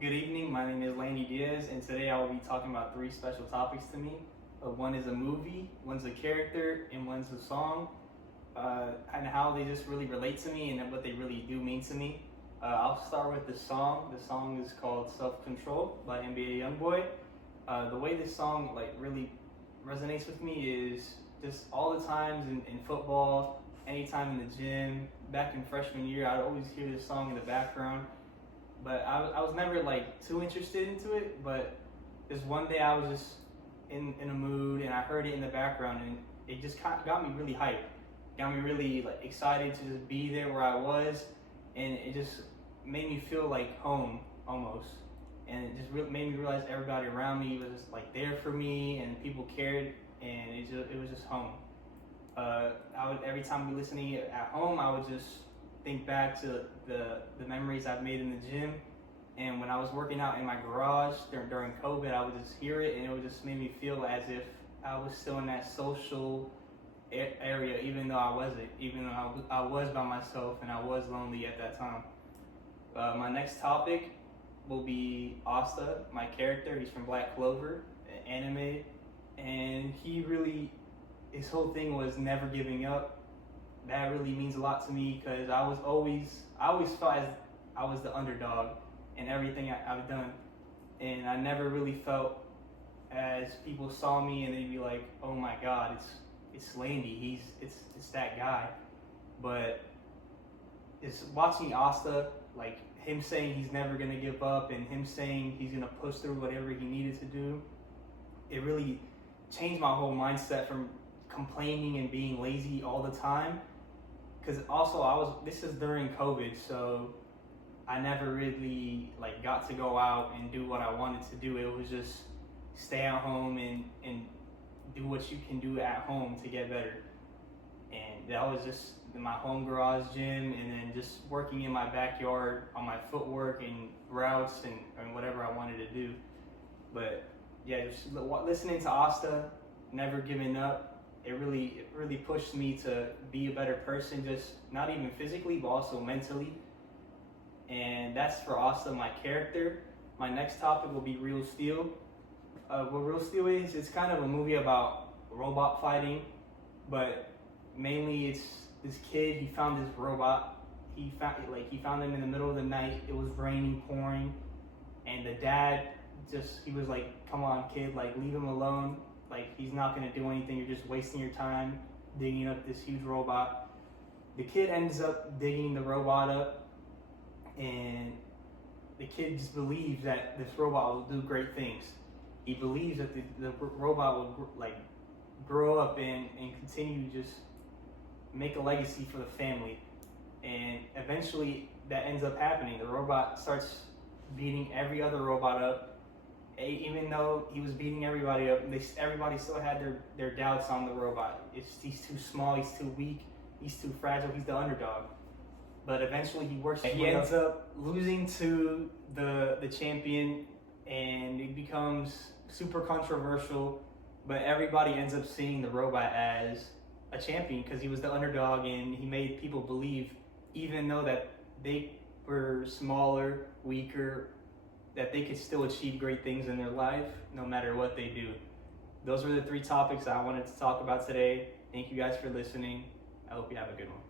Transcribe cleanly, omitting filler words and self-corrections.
Good evening, my name is Landy Diaz, and today I will be talking about three special topics to me. One is a movie, one's a character, and one's a song, and how they just really relate to me and what they really do mean to me. I'll start with the song. The song is called Self Control by NBA Youngboy. The way this song really resonates with me is just all the times in football, anytime in the gym. Back in freshman year, I'd always hear this song in the background. But I was never too interested into it, but this one day I was just in a mood and I heard it in the background and it just got me really hyped, got me really excited to just be there where I was, and it just made me feel like home almost, and it just made me realize everybody around me was just there for me and people cared, and it was just home. Every time we listening at home, I would just think back to the memories I've made in the gym, and when I was working out in my garage during COVID, I would just hear it, and it would just make me feel as if I was still in that social area, even though I wasn't, even though I was by myself and I was lonely at that time. My next topic will be Asta, my character. He's from Black Clover, an anime, and his whole thing was never giving up. That really means a lot to me because I always felt as I was the underdog in everything I've done, and I never really felt as people saw me and they'd be like, "Oh my God, it's Landy. It's that guy." But it's watching Asta, him saying he's never gonna give up and him saying he's gonna push through whatever he needed to do. It really changed my whole mindset from complaining and being lazy all the time. Because also this is during COVID, so I never really got to go out and do what I wanted to do. It was just stay at home and do what you can do at home to get better. And that was just in my home garage gym, and then just working in my backyard on my footwork and routes and whatever I wanted to do. But yeah, just listening to Asta, never giving up. It really pushed me to be a better person, just not even physically, but also mentally. And that's for Asta, my character. My next topic will be Real Steel. What Real Steel is, it's kind of a movie about robot fighting, but mainly it's this kid. He found this robot. He found him in the middle of the night. It was raining, pouring, and the dad he was like, "Come on, kid, leave him alone. He's not gonna do anything. You're just wasting your time digging up this huge robot." The kid ends up digging the robot up, and the kid just believes that this robot will do great things. He believes that the robot will grow up and continue to just make a legacy for the family. And eventually that ends up happening. The robot starts beating every other robot up. Even though he was beating everybody up, everybody still had their doubts on the robot. He's too small, he's too weak, he's too fragile, he's the underdog. But eventually he works. He ends up losing to the champion, and it becomes super controversial. But everybody ends up seeing the robot as a champion because he was the underdog, and he made people believe, even though that they were smaller, weaker, that they could still achieve great things in their life no matter what they do. Those were the three topics I wanted to talk about today. Thank you guys for listening. I hope you have a good one.